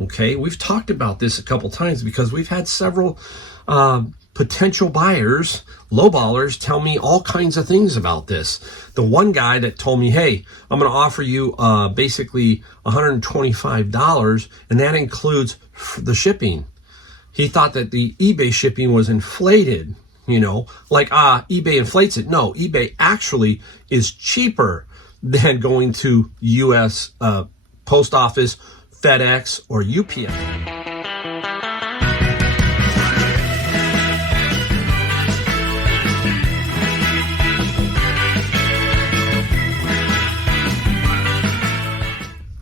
Okay, we've talked about this a couple times because we've had several potential buyers, lowballers, tell me all kinds of things about this. The one guy that told me, hey, I'm going to offer you basically $125, and that includes the shipping. He thought that the eBay shipping was inflated, like eBay inflates it. No, eBay actually is cheaper than going to U.S. Post Office, FedEx, or UPS.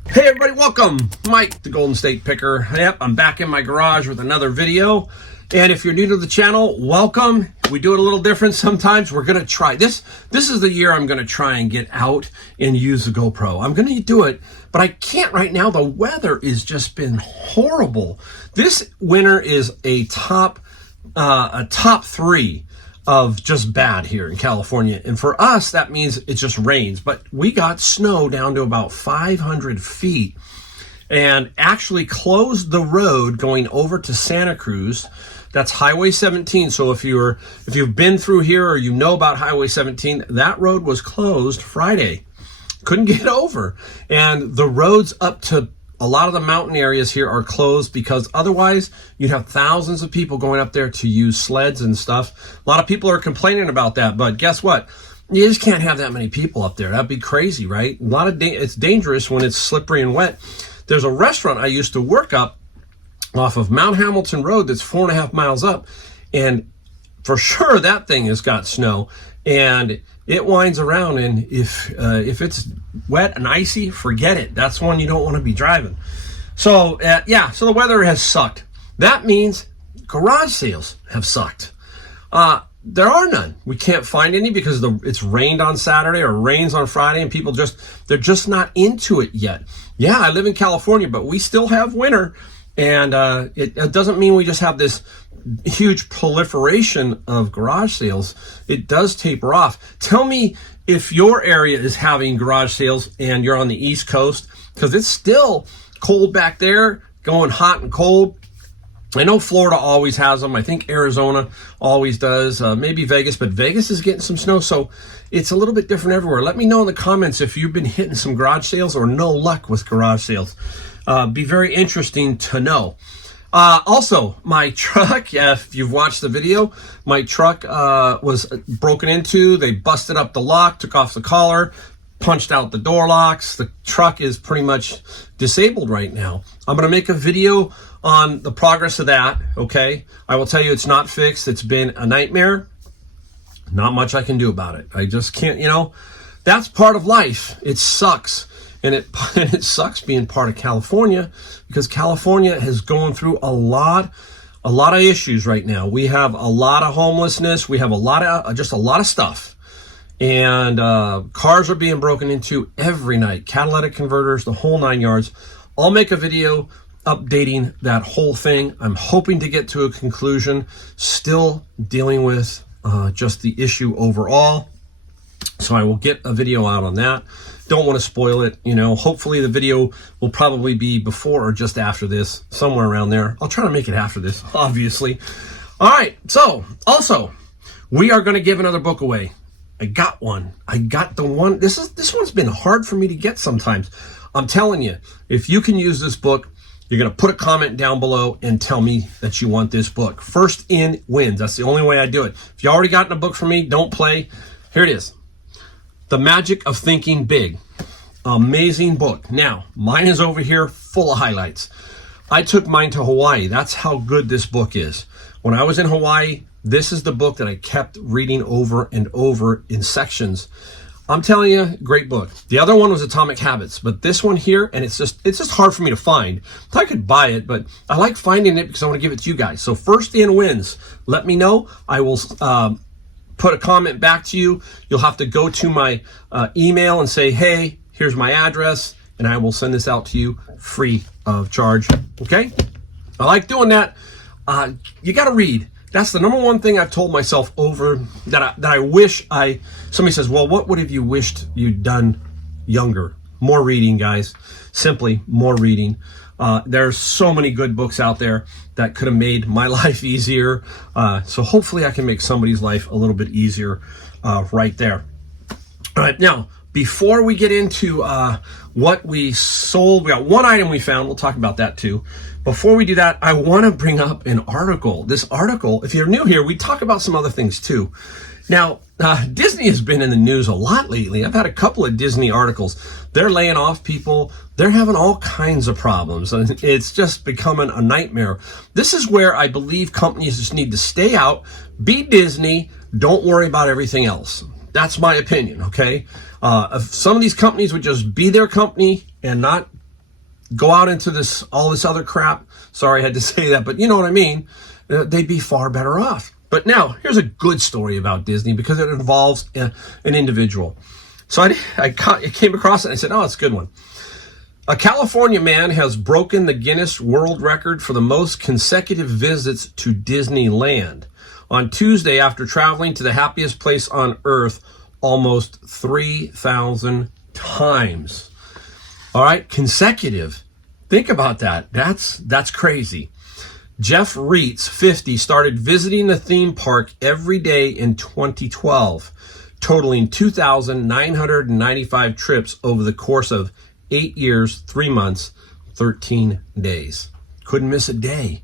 Hey everybody, welcome. Mike, the Golden State Picker. Yep, I'm back in my garage with another video. And if you're new to the channel, welcome. We do it a little different sometimes. We're gonna try this. This is the year I'm gonna try and get out and use the GoPro. I'm gonna do it, but I can't right now. The weather has just been horrible. This winter is a top three of just bad here in California. And for us, that means it just rains. But we got snow down to about 500 feet and actually closed the road going over to Santa Cruz. That's Highway 17. So if you've been through here or you know about Highway 17, that road was closed Friday. Couldn't get over. And the roads up to a lot of the mountain areas here are closed because otherwise you'd have thousands of people going up there to use sleds and stuff. A lot of people are complaining about that, but guess what? You just can't have that many people up there. That'd be crazy, right? It's dangerous when it's slippery and wet. There's a restaurant I used to work up off of Mount Hamilton Road that's 4.5 miles up, and for sure that thing has got snow and it winds around, and if it's wet and icy, forget it. That's one you don't want to be driving. So so the weather has sucked. That means garage sales have sucked. There are none. We can't find any because it's rained on Saturday or rains on Friday, and people they're just not into it yet. Yeah, I live in California, but we still have winter, and it doesn't mean we just have this huge proliferation of garage sales. It does taper off. Tell me if your area is having garage sales and you're on the East Coast, because it's still cold back there, going hot and cold. I know Florida always has them. I think Arizona always does. Maybe Vegas, but Vegas is getting some snow, so it's a little bit different everywhere. Let me know in the comments if you've been hitting some garage sales or no luck with garage sales. Be very interesting to know. Also, my truck, if you've watched the video, my truck was broken into. They busted up the lock, took off the collar, punched out the door locks. The truck is pretty much disabled right now. I'm going to make a video on the progress of that, okay? I will tell you it's not fixed. It's been a nightmare. Not much I can do about it. I just can't, that's part of life. It sucks. And it sucks being part of California because California has gone through a lot of issues right now. We have a lot of homelessness. We have a lot of stuff. And cars are being broken into every night. Catalytic converters, the whole 9 yards. I'll make a video updating that whole thing. I'm hoping to get to a conclusion. Still dealing with just the issue overall. So I will get a video out on that. Don't want to spoil it, hopefully the video will probably be before or just after this, somewhere around there. I'll try to make it after this, obviously. All right, so also we are going to give another book away. I got one. I got the one. This one's been hard for me to get sometimes. I'm telling you, if you can use this book, you're going to put a comment down below and tell me that you want this book. First in wins. That's the only way I do it. If you already gotten a book from me, don't play. Here it is. The Magic of Thinking Big. Amazing book. Now, mine is over here full of highlights. I took mine to Hawaii. That's how good this book is. When I was in Hawaii, this is the book that I kept reading over and over in sections. I'm telling you, great book. The other one was Atomic Habits, but this one here, and it's just hard for me to find. I could buy it, but I like finding it because I want to give it to you guys. So first in wins. Let me know. I will put a comment back to you. You'll have to go to my email and say, hey, here's my address, and I will send this out to you free of charge. Okay? I like doing that. You got to read. That's the number one thing I've told myself over that I wish somebody says, well, what would have you wished you'd done younger? More reading, guys. Simply more reading. There's so many good books out there that could have made my life easier. So hopefully I can make somebody's life a little bit easier right there. All right, now, before we get into what we sold, we got one item we found. We'll talk about that too. Before we do that, I want to bring up an article. This article, if you're new here, we talk about some other things too. Now, Disney has been in the news a lot lately. I've had a couple of Disney articles. They're laying off people. They're having all kinds of problems. And it's just becoming a nightmare. This is where I believe companies just need to stay out, be Disney, don't worry about everything else. That's my opinion, okay? If some of these companies would just be their company and not go out into all this other crap. Sorry I had to say that, but you know what I mean. They'd be far better off. But now, here's a good story about Disney because it involves an individual. So I came across it and I said, oh, it's a good one. A California man has broken the Guinness World Record for the most consecutive visits to Disneyland on Tuesday after traveling to the happiest place on earth almost 3,000 times. All right, consecutive. Think about that. That's crazy. Jeff Reitz, 50, started visiting the theme park every day in 2012, totaling 2,995 trips over the course of 8 years, 3 months, 13 days. Couldn't miss a day.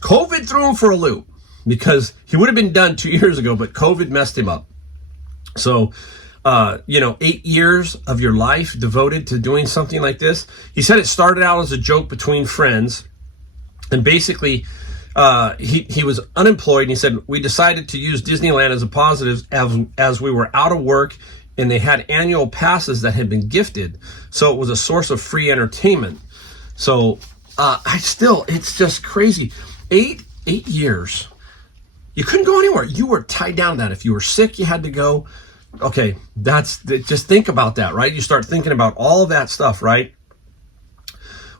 COVID threw him for a loop because he would have been done 2 years ago, but COVID messed him up. So, 8 years of your life devoted to doing something like this. He said it started out as a joke between friends. And basically, he was unemployed, and he said, we decided to use Disneyland as a positive as we were out of work, and they had annual passes that had been gifted. So it was a source of free entertainment. So it's just crazy. 8 years. You couldn't go anywhere. You were tied down to that. If you were sick, you had to go. Okay, just think about that, right? You start thinking about all of that stuff, right?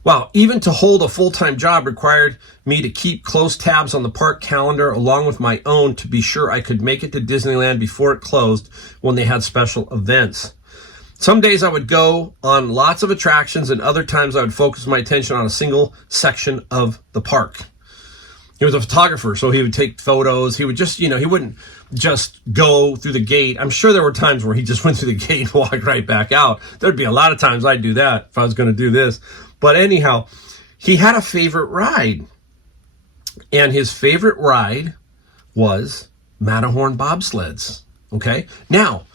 Wow, even to hold a full-time job required me to keep close tabs on the park calendar along with my own to be sure I could make it to Disneyland before it closed when they had special events. Some days I would go on lots of attractions, and other times I would focus my attention on a single section of the park. He was a photographer, so he would take photos. He would just, he wouldn't just go through the gate. I'm sure there were times where he just went through the gate and walked right back out. There'd be a lot of times I'd do that if I was going to do this. But anyhow, he had a favorite ride. And his favorite ride was Matterhorn bobsleds. Okay? Now,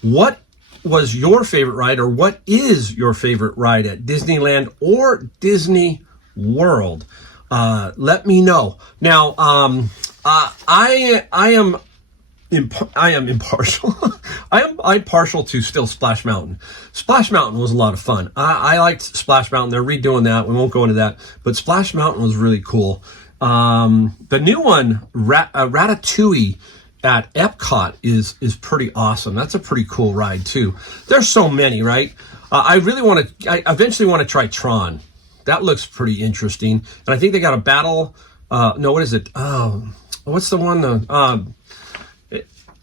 what was your favorite ride, or what is your favorite ride at Disneyland or Disney World? Let me know. Now, I am impartial. I'm partial to still Splash Mountain. Splash Mountain was a lot of fun. I liked Splash Mountain. They're redoing that. We won't go into that. But Splash Mountain was really cool. The new one, Ratatouille at Epcot is pretty awesome. That's a pretty cool ride too. There's so many, right? I eventually want to try Tron. That looks pretty interesting. And I think they got a battle. No, what is it? What's the one?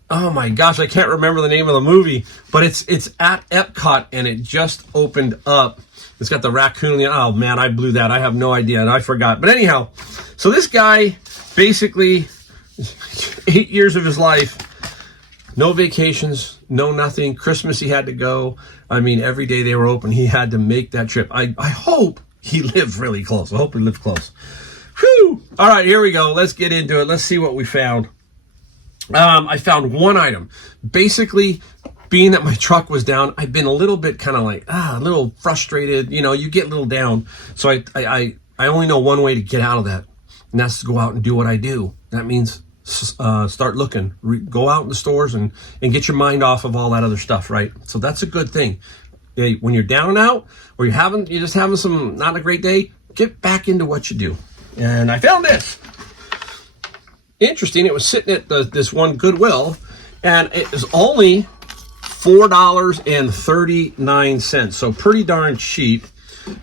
Oh my gosh, I can't remember the name of the movie, but it's at Epcot and it just opened up. It's got the raccoon. Oh man, I blew that. I have no idea and I forgot. But anyhow, so this guy basically 8 years of his life, no vacations, no nothing. Christmas he had to go. I mean, every day they were open, he had to make that trip. I hope he lived really close. I hope he lived close. Whew. All right, here we go. Let's get into it. Let's see what we found. I found one item. Basically, being that my truck was down, I've been a little bit kind of like, a little frustrated. You get a little down. So I only know one way to get out of that, and that's to go out and do what I do. That means start looking. Go out in the stores and get your mind off of all that other stuff, right? So that's a good thing. When you're down and out, or you're just having some not a great day, get back into what you do. And I found this. Interesting. It was sitting at this one Goodwill, and it was only $4.39. So pretty darn cheap.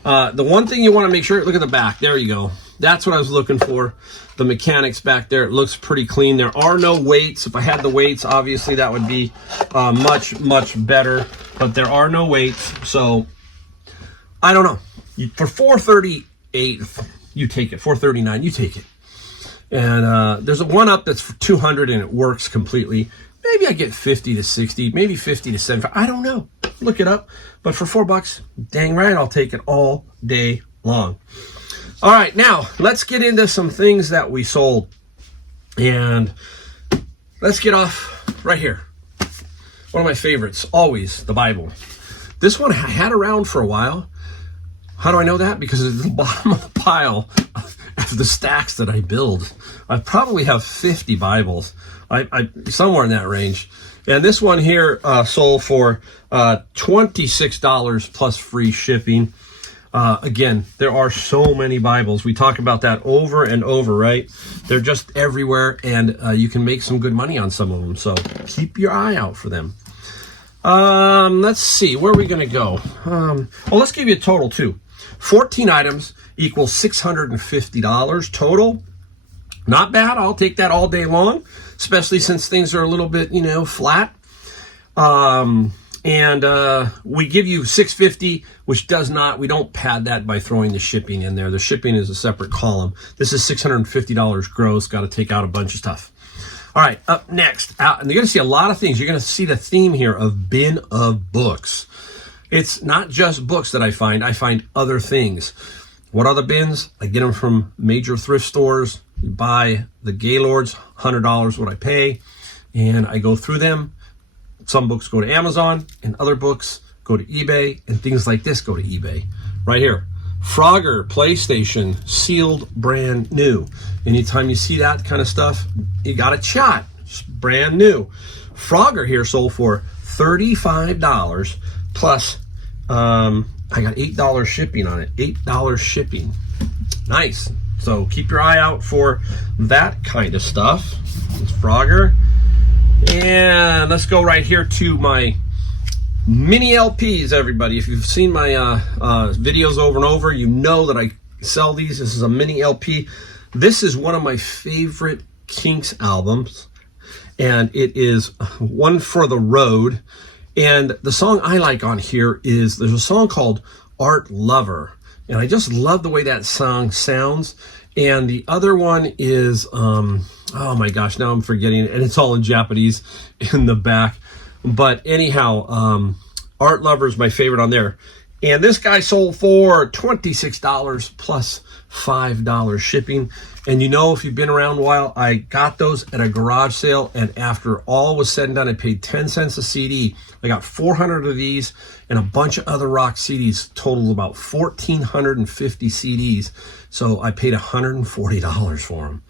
The one thing you want to make sure, look at the back. There you go. That's what I was looking for. The mechanics back there. It looks pretty clean. There are no weights. If I had the weights, obviously that would be much, much better. But there are no weights. So I don't know. For $4.30, 4.8. You take it. $4.39. You take it. And there's a one up that's for $200 and it works completely. Maybe I get 50 to 60, maybe 50 to 75. I don't know. Look it up. But for $4, dang right, I'll take it all day long. All right, now let's get into some things that we sold. And let's get off right here. One of my favorites, always, the Bible. This one I had around for a while. How do I know that? Because it's at the bottom of the pile of the stacks that I build. I probably have 50 Bibles, I somewhere in that range. And this one here sold for $26 plus free shipping. Again, there are so many Bibles. We talk about that over and over, right? They're just everywhere, and you can make some good money on some of them. So keep your eye out for them. Let's see, where are we going to go? Well, let's give you a total too. 14 items equals $650 total. Not bad. I'll take that all day long, especially since things are a little bit, flat. And we give you $650, which we don't pad that by throwing the shipping in there. The shipping is a separate column. This is $650 gross. Got to take out a bunch of stuff. All right, up next, and you're going to see a lot of things. You're going to see the theme here of bin of books. It's not just books that I find other things. What are the bins? I get them from major thrift stores. You buy the Gaylords, $100 what I pay, and I go through them. Some books go to Amazon, and other books go to eBay, and things like this go to eBay. Right here, Frogger PlayStation, sealed, brand new. Anytime you see that kind of stuff, you got a shot. It's brand new. Frogger here sold for $35 plus, I got $8 shipping on it. $8 shipping. Nice. So keep your eye out for that kind of stuff. It's Frogger. And let's go right here to my mini LPs, everybody. If you've seen my videos over and over, you know that I sell these. This is a mini LP. This is one of my favorite Kinks albums, and it is One for the Road. And the song I like on here is, there's a song called Art Lover, and I just love the way that song sounds. And the other one is, oh my gosh, now I'm forgetting it, and it's all in Japanese in the back. But anyhow, Art Lover is my favorite on there. And this guy sold for $26 plus $5 shipping. And if you've been around a while, I got those at a garage sale, and after all was said and done, I paid 10 cents a CD. I got 400 of these and a bunch of other rock CDs, total about 1,450 CDs. So I paid $140 for them.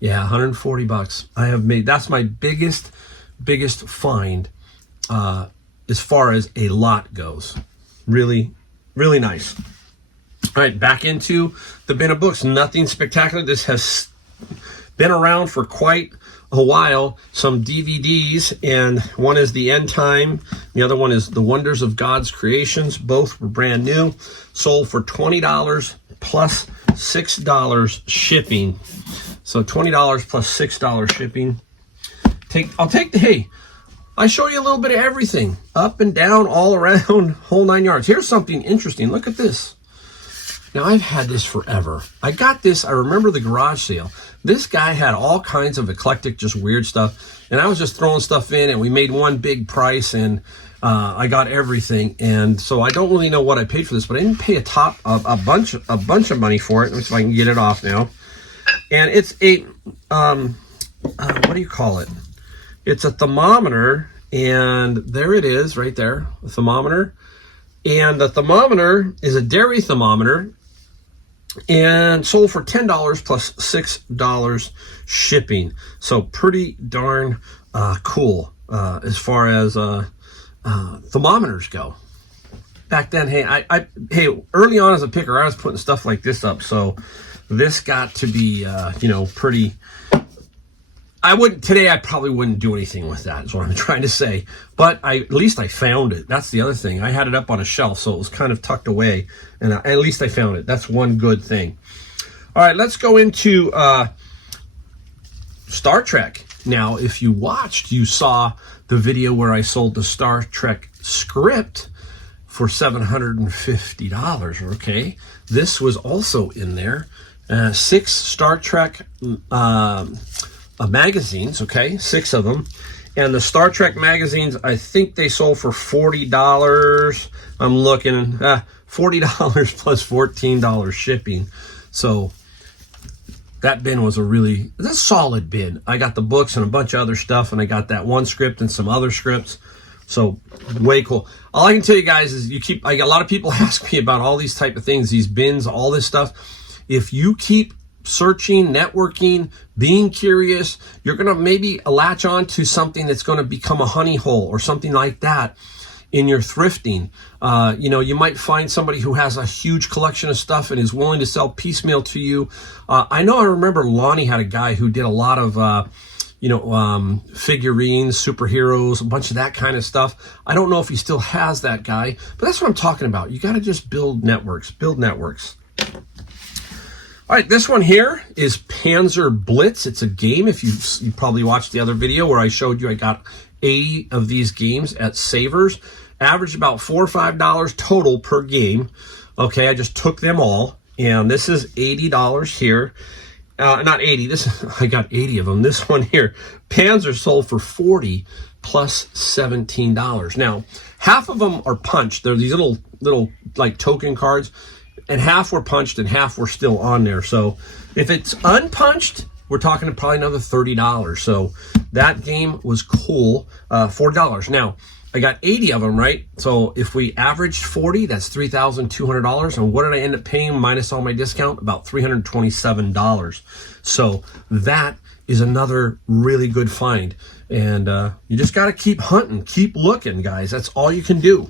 Yeah, 140 bucks. I have made, that's my biggest find as far as a lot goes. Really, really nice. All right, back into the bin of books. Nothing spectacular. This has been around for quite a while. Some DVDs, and one is The End Time. The other one is The Wonders of God's Creations. Both were brand new. Sold for $20 plus $6 shipping. So $20 plus $6 shipping. Hey, I show you a little bit of everything. Up and down, all around, whole 9 yards. Here's something interesting. Look at this. Now, I've had this forever. I got this, I remember the garage sale. This guy had all kinds of eclectic, just weird stuff. And I was just throwing stuff in, and we made one big price, and I got everything. And so I don't really know what I paid for this, but I didn't pay a bunch of money for it. Let me see if I can get it off now. And it's a, what do you call it? It's a thermometer, and there it is right there, a thermometer. And the thermometer is a dairy thermometer, and sold for $10 plus $6 shipping. So pretty darn cool as far as thermometers go. Back then, hey, early on as a picker, I was putting stuff like this up. So this got to be, pretty. Today I probably wouldn't do anything with that, is what I'm trying to say. But at least I found it. That's the other thing. I had it up on a shelf, so it was kind of tucked away. And at least I found it. That's one good thing. All right, let's go into Star Trek. Now, if you watched, you saw the video where I sold the Star Trek script for $750. Okay, this was also in there. 6 Star Trek magazines. Okay, 6 of them. And the Star Trek magazines, I think they sold for $40. I'm looking, $40 plus $14 shipping. So that bin was a solid bin. I got the books and a bunch of other stuff, and I got that one script and some other scripts. So way cool. All I can tell you guys is I got a lot of people ask me about all these type of things, these bins, all this stuff. If you keep searching, networking, being curious, you're going to maybe latch on to something that's going to become a honey hole or something like that in your thrifting. You might find somebody who has a huge collection of stuff and is willing to sell piecemeal to you. I remember Lonnie had a guy who did a lot of, figurines, superheroes, a bunch of that kind of stuff. I don't know if he still has that guy, but that's what I'm talking about. You got to just build networks. All right, this one here is Panzer Blitz. It's a game. If you probably watched the other video where I showed you I got 80 of these games at Savers. Averaged about $4 or $5 total per game. Okay, I just took them all. And this is $80 here. Not 80, I got 80 of them. This one here, Panzer sold for $40 plus $17. Now, half of them are punched. They're these little like token cards. And half were punched and half were still on there. So if it's unpunched, we're talking probably another $30. So that game was cool. $40. Now, I got 80 of them, right? So if we averaged 40, that's $3,200. And what did I end up paying minus all my discount? About $327. So that is another really good find. And you just got to keep hunting, keep looking, guys. That's all you can do.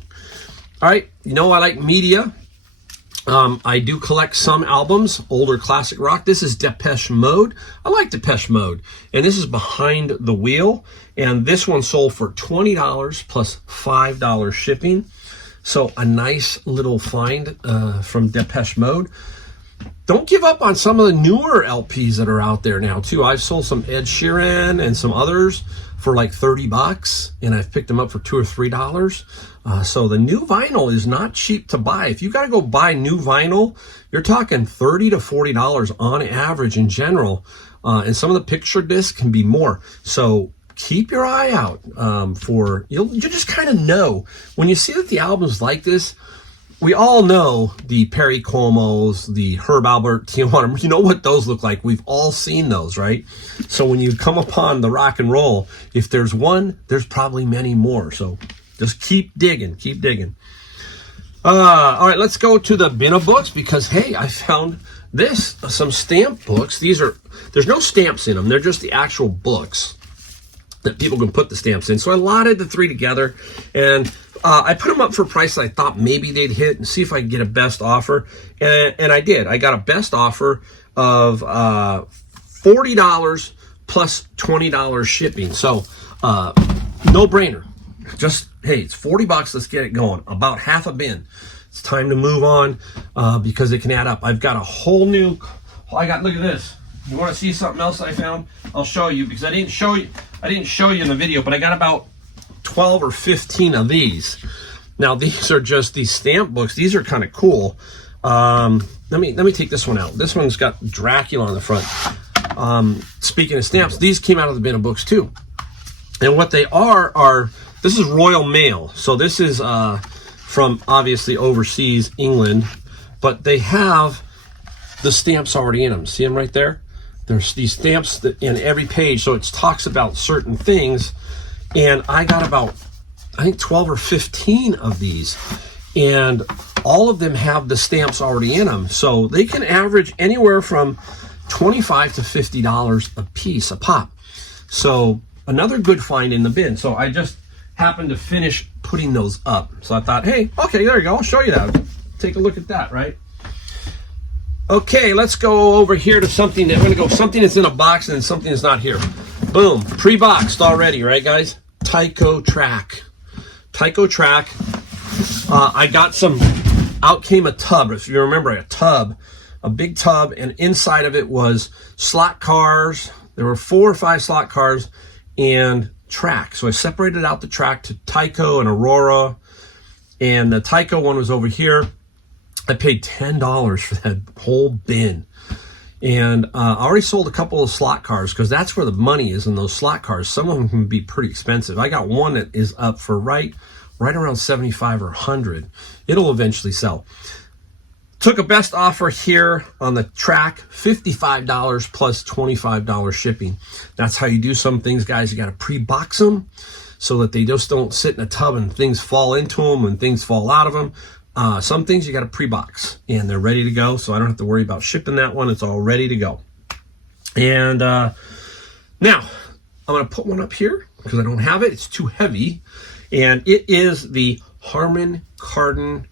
All right, I like media. I do collect some albums, older classic rock. This is Depeche Mode. I like Depeche Mode. And this is Behind the Wheel. And this one sold for $20 plus $5 shipping. So a nice little find from Depeche Mode. Don't give up on some of the newer LPs that are out there now, too. I've sold some Ed Sheeran and some others for like $30, and I've picked them up for $2 or $3. So the new vinyl is not cheap to buy. If you got to go buy new vinyl, you're talking $30 to $40 on average in general. And some of the picture discs can be more. So keep your eye out you just kind of know. When you see that the album's like this, we all know the Perry Comos, the Herb Albert Tijuana. You know what those look like. We've all seen those, right? So when you come upon the rock and roll, if there's one, there's probably many more. So just keep digging, all right, let's go to the bin of books because, hey, I found some stamp books. There's no stamps in them. They're just the actual books that people can put the stamps in. So I lotted the 3 together, and I put them up for a price that I thought maybe they'd hit and see if I could get a best offer. And I did. I got a best offer of $40 plus $20 shipping. So no brainer. Just, hey, it's $40. Let's get it going. About half a bin. It's time to move on because it can add up. I've got a whole new, look at this. You want to see something else I found? I'll show you because I didn't show you in the video, but I got about 12 or 15 of these. Now these are just these stamp books. These are kind of cool. Let me take this one out. This one's got Dracula on the front. Speaking of stamps, these came out of the bin of books too. And what they are this is Royal Mail. So this is from obviously overseas, England, but they have the stamps already in them. See them right there? There's these stamps in every page, so it talks about certain things. And I got about, I think, 12 or 15 of these. And all of them have the stamps already in them. So they can average anywhere from $25 to $50 a pop. So another good find in the bin. So I just happened to finish putting those up. So I thought, hey, okay, there you go. I'll show you that. Take a look at that, right? Okay, let's go over here to something something that's in a box and then something that's not here. Boom, pre-boxed already, right, guys? Tyco Track. I got out came a tub. If you remember, a big tub, and inside of it was slot cars. There were 4 or 5 slot cars and track. So I separated out the track to Tyco and Aurora. And the Tyco one was over here. I paid $10 for that whole bin. And I already sold a couple of slot cars because that's where the money is in those slot cars. Some of them can be pretty expensive. I got one that is up for right around 75 or 100. It'll eventually sell. Took a best offer here on the track, $55 plus $25 shipping. That's how you do some things, guys. You got to pre-box them so that they just don't sit in a tub and things fall into them and things fall out of them. Some things you got to pre-box and they're ready to go, so I don't have to worry about shipping that one. It's all ready to go. And now I'm going to put one up here because I don't have it. It's too heavy. And it is the Harman Kardon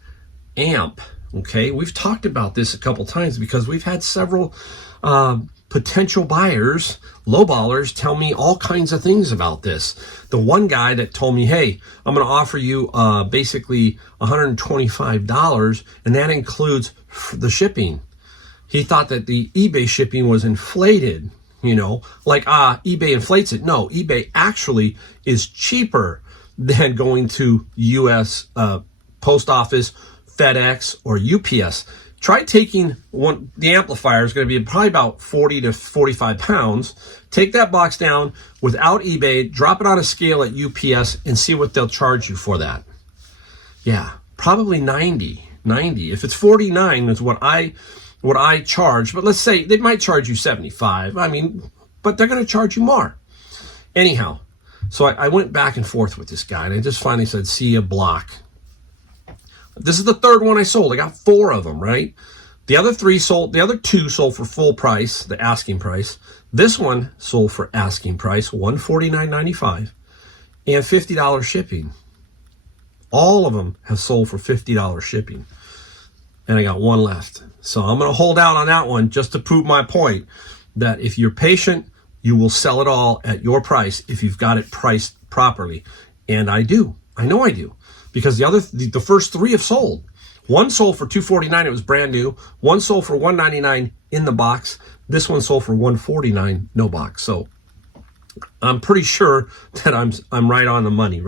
amp. Okay, we've talked about this a couple times because we've had several potential buyers, lowballers, tell me all kinds of things about this. The one guy that told me, hey, I'm going to offer you basically $125, and that includes the shipping. He thought that the eBay shipping was inflated, you know, like eBay inflates it. No, eBay actually is cheaper than going to U.S. Post Office, FedEx, or UPS. Try taking one. The amplifier is going to be probably about 40 to 45 pounds. Take that box down without eBay, drop it on a scale at UPS, and see what they'll charge you for that. Yeah, probably 90. If it's 49, is what I charge. But let's say they might charge you 75. I mean, but they're going to charge you more. Anyhow, so I went back and forth with this guy, and I just finally said, see ya, block. This is the third one I sold. I got 4 of them, right? The other 2 sold for full price, the asking price. This one sold for asking price, $149.95, and $50 shipping. All of them have sold for $50 shipping. And I got one left. So I'm going to hold out on that one just to prove my point that if you're patient, you will sell it all at your price if you've got it priced properly. And I do. I know I do. Because the first 3 have sold. One sold for $249, it was brand new. One sold for $199 in the box. This one sold for $149, no box. So I'm pretty sure that I'm right on the money,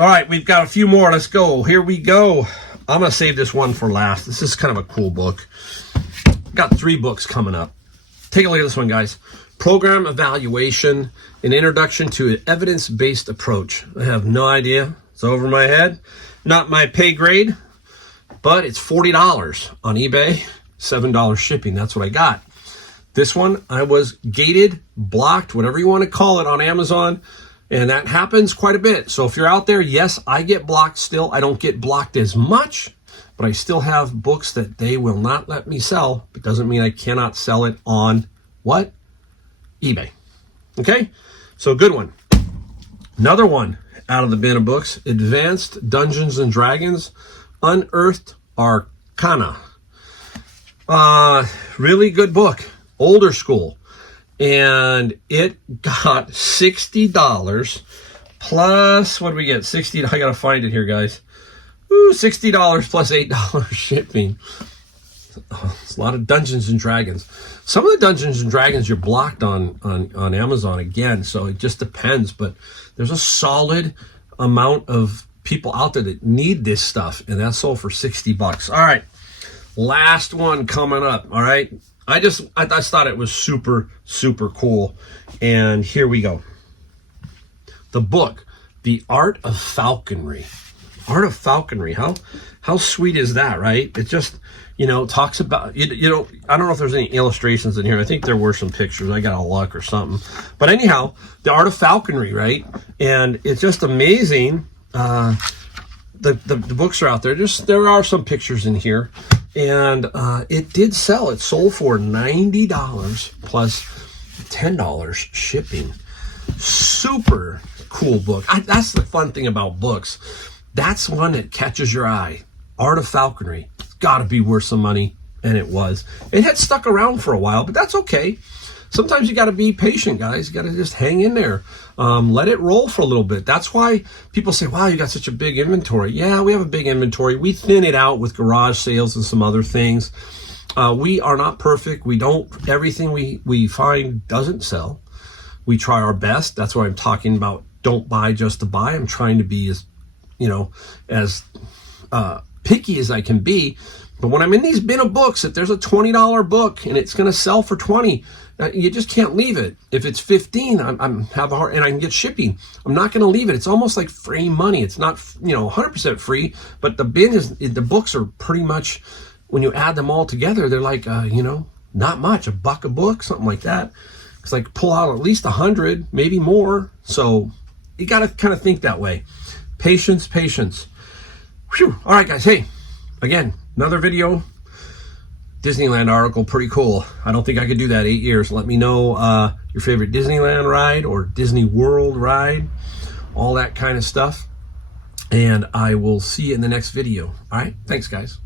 All right, we've got a few more. Let's go. Here we go. I'm gonna save this one for last. This is kind of a cool book. Got 3 books coming up. Take a look at this one, guys. Program Evaluation, an Introduction to an Evidence-Based Approach. I have no idea. It's over my head. Not my pay grade, but it's $40 on eBay, $7 shipping. That's what I got. This one, I was gated, blocked, whatever you want to call it, on Amazon, and that happens quite a bit. So if you're out there, yes, I get blocked still. I don't get blocked as much, but I still have books that they will not let me sell. It doesn't mean I cannot sell it on what? eBay. Okay? So good one. Another one out of the bin of books, Advanced Dungeons and Dragons, Unearthed Arcana. Really good book, older school. And it got $60 plus, what do we get? $60, I gotta find it here, guys. Ooh, $60 plus $8 shipping. It's a lot of Dungeons and Dragons. Some of the Dungeons and Dragons you're blocked on Amazon again, so it just depends. But there's a solid amount of people out there that need this stuff, and that's sold for $60. All right, last one coming up. All right, I just thought it was super cool, and here we go. The book, The Art of Falconry. Art of Falconry. How sweet is that, right? It just, talks about, I don't know if there's any illustrations in here. I think there were some pictures. I got a luck or something. But anyhow, The Art of Falconry, right? And it's just amazing. The books are out there. There are some pictures in here. And it did sell. It sold for $90 plus $10 shipping. Super cool book. That's the fun thing about books. That's one that catches your eye. Art of Falconry. It's got to be worth some money, and it was. It had stuck around for a while, but that's okay. Sometimes you got to be patient, guys. You got to just hang in there. Let it roll for a little bit. That's why people say, wow, you got such a big inventory. Yeah, we have a big inventory. We thin it out with garage sales and some other things. We are not perfect. Everything we find doesn't sell. We try our best. That's why I'm talking about don't buy just to buy. I'm trying to be as as picky as I can be. But when I'm in these bin of books, if there's a $20 book and it's going to sell for 20, you just can't leave it. If it's 15, I'm have a hard, and I can get shipping, I'm not going to leave it. It's almost like free money. It's not 100% free, but the books are pretty much, when you add them all together, they're like not much, $1 a book, something like that. It's like pull out at least 100, maybe more. So you got to kind of think that way. Patience. Whew. All right, guys. Hey, again, another video. Disneyland article, pretty cool. I don't think I could do that 8 years. Let me know your favorite Disneyland ride or Disney World ride, all that kind of stuff. And I will see you in the next video. All right. Thanks, guys.